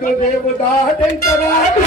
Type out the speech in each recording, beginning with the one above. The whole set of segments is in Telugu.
లేదు రేపు దాటించరాదు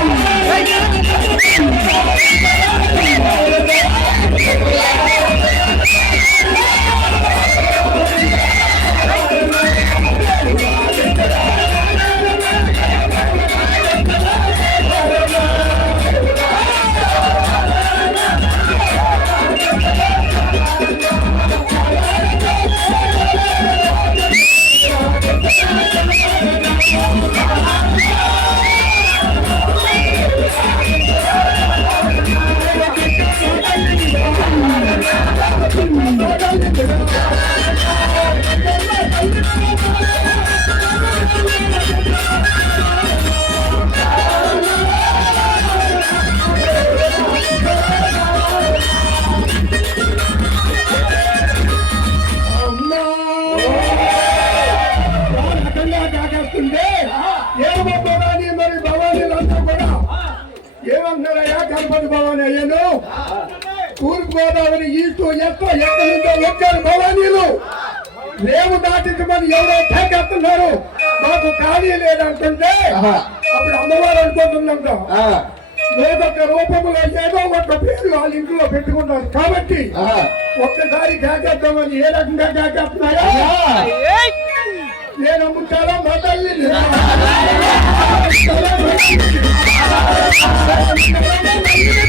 ఏమంటున్నారయ్యా గణపతి భవాని అయ్యాను. తూర్పు గోదావరి ఈస్ట్ ఎత్త ఎక్కడి నుంచో వచ్చారు భవానీలు. రేవు దాటించమని ఎవరో ఠేకెత్తున్నారు మాకు ఖాళీ లేదంటుంటే అప్పుడు అమ్మవారు అనుకుంటుందంట లేదొక్క రూపంలో ఏదో ఒక పేరు వాళ్ళ ఇంట్లో పెట్టుకున్నారు కాబట్టి ఒక్కసారి కాకేద్దామని ఏ రకంగా కాకేస్తున్నారా నేను అమ్ముతారా మా తల్లి Thank you.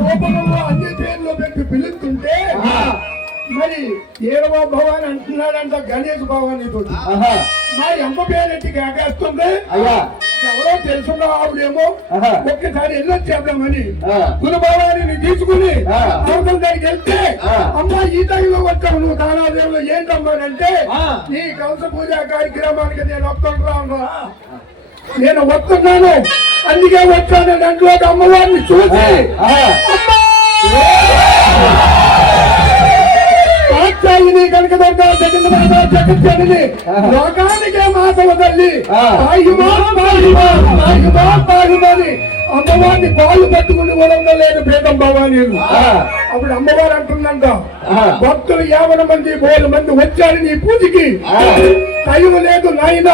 రూపంలో అన్ని పేర్లు పెట్టి పిలుస్తుంటే మరి ఏడవ భవాని అంటున్నాడంట గణేష్ భవాని తోటి మరి అమ్మ పేరెట్టి కాకేస్తుంది ఎవరో తెలుసున్న ఆవిడేమో. ఒక్కసారి వెళ్ళొచ్చేద్దామని ఆ. గురుభవాని తీసుకుని. అవతల దగ్గరికి వెళ్తే. అమ్మా ఈ టైంలో వచ్చావు నువ్వు దానాదేవులు ఏంటమ్మానంటే. నీ కలస పూజ కార్యక్రమానికి నేను వస్తుంటాను నేను వస్తున్నాను. అందుకే వచ్చాను. దాంట్లో అమ్మవారిని చూసి. లోకానికే మాతవ తల్లి. అమ్మవారిని పాలు పట్టుకుని కూడా లేదు పేదం భవానీ. అప్పుడు అమ్మవారు అంటుందంట. భక్తులు యావన మంది వేల మంది వచ్చారు నీ పూజకి. టైం లేదు నాయన.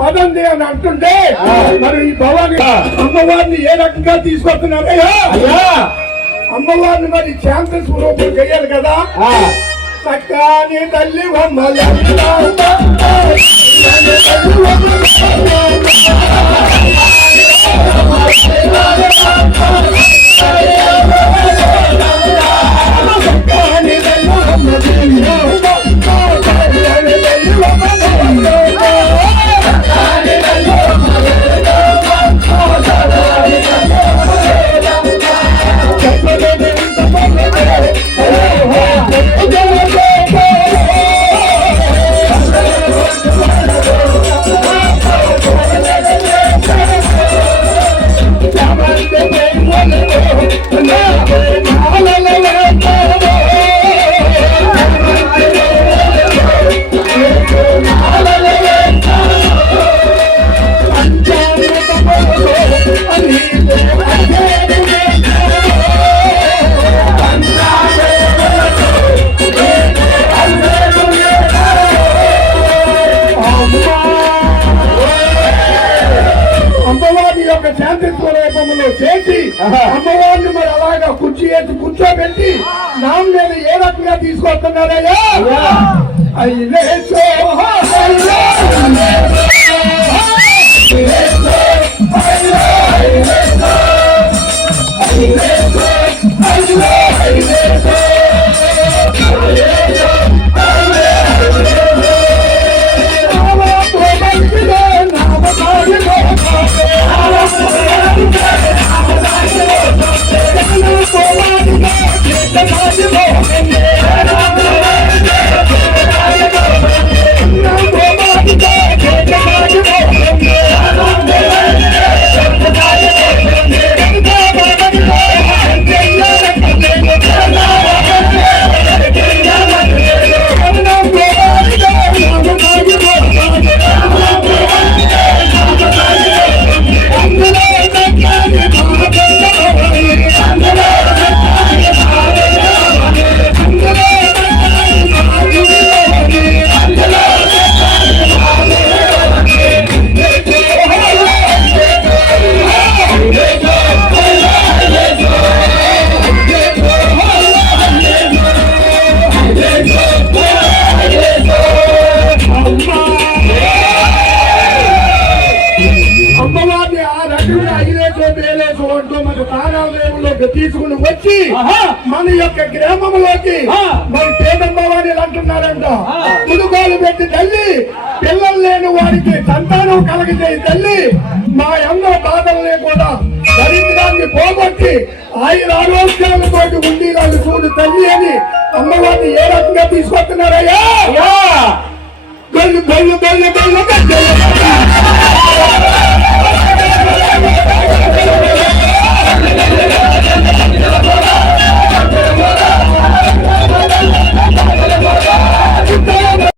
పదండి అని అంటుంటే. మరి ఈ భవాని అమ్మవారిని ఏ రకంగా తీసుకొస్తున్నారయ్యా అమ్మవారిని మరి శాంత స్వరూపం చేయాలి కదా. చక్కని తల్లి బొమ్మల స్వరూపంలో చేసి. అమ్మవారిని మరి అలాగా కుర్చీ వేసి కూర్చోబెట్టి నామ్ మీద ఏ రకంగా తీసుకొస్తున్నారయ్యా అయ్యా. అంటూ మన ప్రాణాలయంలోకి తీసుకుని వచ్చి. మన యొక్క గ్రామంలోకి. మరి పేదమ్మవాణిలు అంటున్నారంట ఆ. మునుగోలు పెట్టి తల్లి పిల్లలు లేని వారికి సంతానం కలగజేయి తల్లి మా ఎన్నో బాధల్ని కూడా దరిద్రాన్ని పోగొట్టి ఆయన ఆరోగ్యాలతో ఉండేలాగా చూడు తల్లి అని అమ్మవారిని ఏ రకంగా తీసుకొస్తున్నారయ్యా